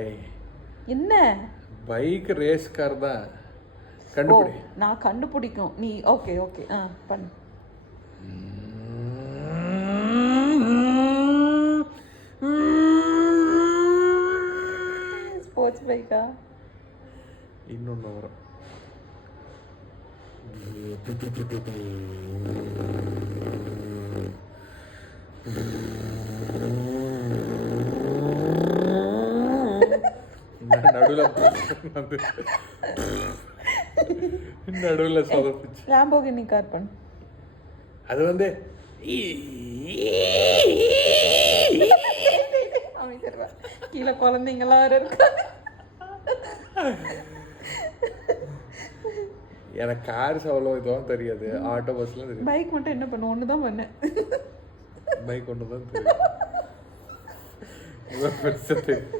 ஏய் என்ன bike race car தான். கண்டுபிடி. நான் கண்டுபிடிக்கும் நீ. ஓகே ஓகே பண்ணு. ஸ்போர்ட்ஸ் பைக்கா? இன்னொன்று வரும். நடுவில் சொதப்பிச்சு. லாம்போகினி கார் பண்ணு. அது வந்து கீழே குழந்தைங்களாம் இருக்கு. எனக்கு கார்ஸ் அவ்வளோ இதுவும் தெரியாது, ஆட்டோ பஸ்லாம் தெரியும். பைக் மட்டும் என்ன பண்ண? ஒன்று தான் பண்ணேன். பைக் ஒன்று தான் தெரியும்.